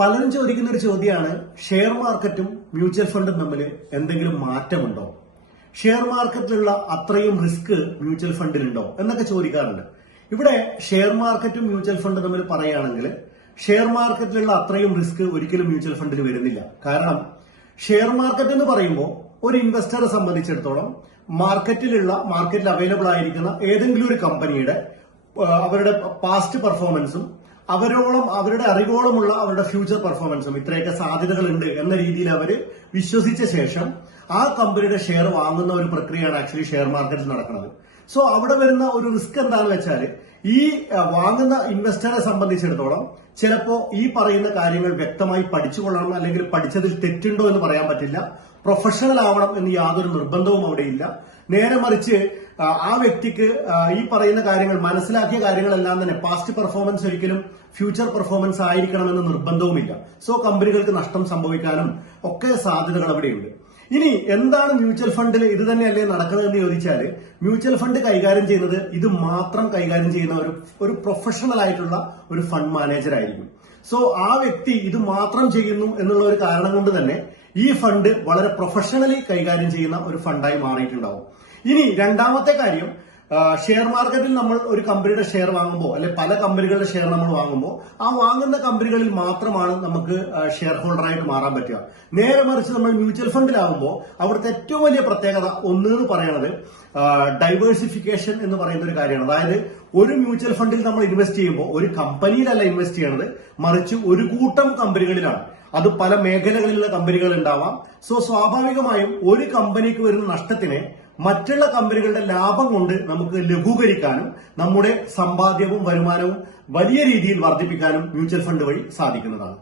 പലരും ചോദിക്കുന്ന ഒരു ചോദ്യമാണ്, ഷെയർ മാർക്കറ്റും മ്യൂച്വൽ ഫണ്ടും തമ്മിൽ എന്തെങ്കിലും മാറ്റമുണ്ടോ? ഷെയർ മാർക്കറ്റിലുള്ള അത്രയും റിസ്ക് മ്യൂച്വൽ ഫണ്ടിലുണ്ടോ എന്നൊക്കെ ചോദിക്കാറുണ്ട്. ഇവിടെ ഷെയർ മാർക്കറ്റും മ്യൂച്വൽ ഫണ്ടും തമ്മിൽ പറയുകയാണെങ്കിൽ ഷെയർ മാർക്കറ്റിലുള്ള അത്രയും റിസ്ക് ഒരിക്കലും മ്യൂച്വൽ ഫണ്ടിൽ വരുന്നില്ല. കാരണം ഷെയർ മാർക്കറ്റ് എന്ന് പറയുമ്പോൾ ഒരു ഇൻവെസ്റ്ററെ സംബന്ധിച്ചിടത്തോളം മാർക്കറ്റിൽ അവൈലബിൾ ആയിരിക്കുന്ന ഏതെങ്കിലും ഒരു കമ്പനിയുടെ അവരുടെ പാസ്റ്റ് പെർഫോമൻസും അവരുടെ അറിവോളമുള്ള അവരുടെ ഫ്യൂച്ചർ പെർഫോമൻസും ഇത്രയൊക്കെ സാധ്യതകളുണ്ട് എന്ന രീതിയിൽ അവർ വിശ്വസിച്ച ശേഷം ആ കമ്പനിയുടെ ഷെയർ വാങ്ങുന്ന ഒരു പ്രക്രിയയാണ് ആക്ച്വലി ഷെയർ മാർക്കറ്റിൽ നടക്കുന്നത്. സോ അവിടെ വരുന്ന ഒരു റിസ്ക് എന്താണെന്ന് വെച്ചാൽ ഈ വാങ്ങുന്ന ഇൻവെസ്റ്ററെ സംബന്ധിച്ചിടത്തോളം ചിലപ്പോ ഈ പറയുന്ന കാര്യങ്ങൾ വ്യക്തമായി പഠിച്ചുകൊള്ളണം, അല്ലെങ്കിൽ പഠിച്ചതിൽ തെറ്റുണ്ടോ എന്ന് പറയാൻ പറ്റില്ല. പ്രൊഫഷണൽ ആവണം എന്ന് യാതൊരു നിർബന്ധവും അവിടെയില്ല. നേരെ മറിച്ച് ആ വ്യക്തിക്ക് ഈ പറയുന്ന കാര്യങ്ങൾ, മനസ്സിലാക്കിയ കാര്യങ്ങളെല്ലാം തന്നെ പാസ്റ്റ് പെർഫോമൻസ് ഒരിക്കലും ഫ്യൂച്ചർ പെർഫോമൻസ് ആയിരിക്കണമെന്ന് നിർബന്ധവുമില്ല. സോ കമ്പനികൾക്ക് നഷ്ടം സംഭവിക്കാനും ഒക്കെ സാധ്യതകൾ അവിടെയുണ്ട്. ഇനി എന്താണ് മ്യൂച്വൽ ഫണ്ടിൽ ഇത് തന്നെയല്ലേ നടക്കുന്നത് എന്ന് ചോദിച്ചാൽ, മ്യൂച്വൽ ഫണ്ട് കൈകാര്യം ചെയ്യുന്നത് ഇത് മാത്രം കൈകാര്യം ചെയ്യുന്ന ഒരു പ്രൊഫഷണൽ ആയിട്ടുള്ള ഒരു ഫണ്ട് മാനേജർ ആയിരിക്കും. സോ ആ വ്യക്തി ഇത് മാത്രം ചെയ്യുന്നു എന്നുള്ള ഒരു കാരണം കൊണ്ട് തന്നെ ഈ ഫണ്ട് വളരെ പ്രൊഫഷണലി കൈകാര്യം ചെയ്യുന്ന ഒരു ഫണ്ടായി മാറിയിട്ടുണ്ടാവും. ഇനി രണ്ടാമത്തെ കാര്യം, ഷെയർ മാർക്കറ്റിൽ നമ്മൾ ഒരു കമ്പനിയുടെ ഷെയർ വാങ്ങുമ്പോൾ, അല്ലെ പല കമ്പനികളുടെ ഷെയർ നമ്മൾ വാങ്ങുമ്പോൾ ആ വാങ്ങുന്ന കമ്പനികളിൽ മാത്രമാണ് നമുക്ക് ഷെയർ ഹോൾഡറായിട്ട് മാറാൻ പറ്റുക. നേരെ മറിച്ച് നമ്മൾ മ്യൂച്വൽ ഫണ്ടിലാവുമ്പോൾ അവിടുത്തെ ഏറ്റവും വലിയ പ്രത്യേകത എന്ന് പറയുന്നത് ഡൈവേഴ്സിഫിക്കേഷൻ എന്ന് പറയുന്ന ഒരു കാര്യമാണ്. അതായത് ഒരു മ്യൂച്വൽ ഫണ്ടിൽ നമ്മൾ ഇൻവെസ്റ്റ് ചെയ്യുമ്പോൾ ഒരു കമ്പനിയിലല്ല ഇൻവെസ്റ്റ് ചെയ്യണത്, മറിച്ച് ഒരു കൂട്ടം കമ്പനികളിലാണ്. അത് പല മേഖലകളിലുള്ള കമ്പനികൾ ഉണ്ടാവാം. സോ സ്വാഭാവികമായും ഒരു കമ്പനിക്ക് വരുന്ന നഷ്ടത്തിനെ മറ്റുള്ള കമ്പനികളുടെ ലാഭം കൊണ്ട് നമുക്ക് ലഘൂകരിക്കാനും നമ്മുടെ സമ്പാദ്യവും വരുമാനവും വലിയ രീതിയിൽ വർദ്ധിപ്പിക്കാനും മ്യൂച്വൽ ഫണ്ട് വഴി സാധിക്കുന്നതാണ്.